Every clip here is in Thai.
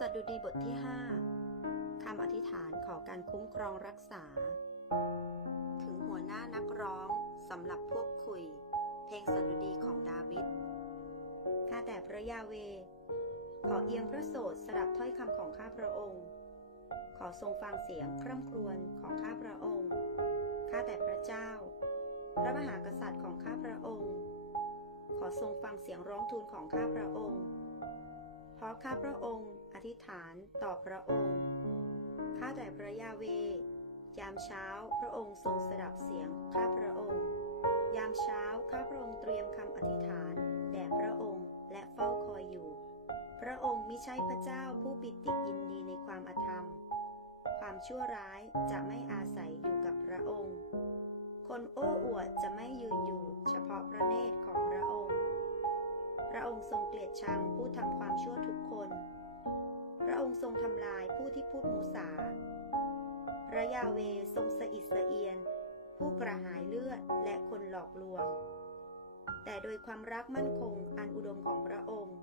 สดุดีบทที่ 5 คำอธิษฐานขอการคุ้มครองรักษา ถึงหัวหน้านักร้องสำหรับพวกคุย เพลงสดุดีของดาวิด ข้าแต่พระยาเว ขอเอียงพระโสดสดับถ้อยคำของข้าพระองค์ ขอทรงฟังเสียงคร่ำครวญของข้าพระองค์ ข้าแต่พระเจ้า พระมหากษัตริย์ของข้าพระองค์ ขอทรงฟังเสียงร้องทูลของข้าพระองค์ เพาะข้าพระองค์ อธิษฐานต่อพระองค์ ข้าแต่พระยาเวยามเช้าพระองค์ทรงสดับเสียงข้าพระองค์ ยามเช้าข้าพระองค์เตรียมคำอธิษฐานแด่พระองค์และเฝ้าคอยอยู่ พระองค์มิใช่พระเจ้าผู้ปิติยินดีในความอธรรม ความชั่วร้ายจะไม่อาศัยอยู่กับพระองค์ คนโอ้อวดจะไม่ยืนอยู่เฉพาะพระเนตรของพระองค์ พระองค์ทรงเกลียดชังผู้ทำความชั่วทุก องค์ทรงทำลายผู้ที่พูดมุสา พระยาเวทรงสะอิดสะเอียน ผู้กระหายเลือดและคนหลอกลวง แต่โดยความรักมั่นคงอันอุดมของพระองค์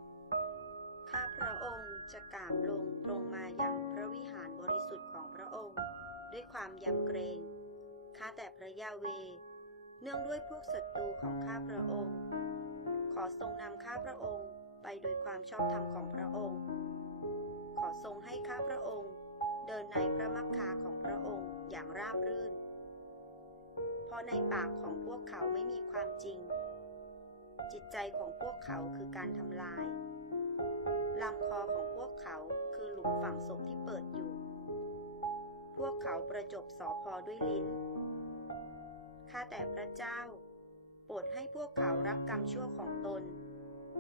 ข้าพระองค์จะกราบลงตรงมายังพระวิหารบริสุทธิ์ของพระองค์ ด้วยความยำเกรงข้าแต่พระยาเว เนื่องด้วยพวกศัตรูของข้าพระองค์ ขอทรงนำข้าพระองค์ไปโดยความชอบธรรมของพระองค์ ให้ข้าพระองค์ เดินในพระมักคาของพระองค์อย่างราบรื่น เพราะในปากของพวกเขาไม่มีความจริง จิตใจของพวกเขาคือการทำลายลำคอของพวกเขาคือหลุมฝังศพที่เปิดอยู่ พวกเขาประจบสอพอด้วยลิ้น ข้าแต่พระเจ้า โปรดให้พวกเขารับกรรมชั่วของตน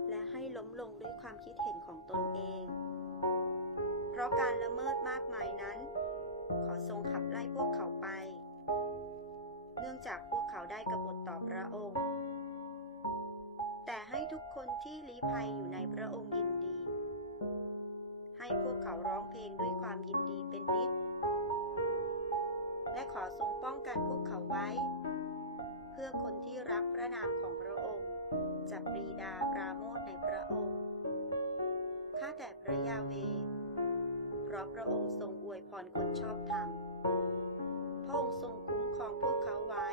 และให้ล้มลงด้วยความคิดเห็นของตนเอง ราะการละเมิดมากมายนั้น ขอทรงขับไล่พวกเขาไป เนื่องจากพวกเขาได้กบฏต่อพระองค์ แต่ให้ทุกคนที่ลี้ภัยอยู่ในพระองค์ยินดี ให้พวกเขาร้องเพลงด้วยความยินดีเป็นนิด และขอทรงป้องกันพวกเขาไว้ ราะพระองค์ทรงอวยพรคนชอบธรรม พระองค์ทรงคุ้มครองพวกเขาไว้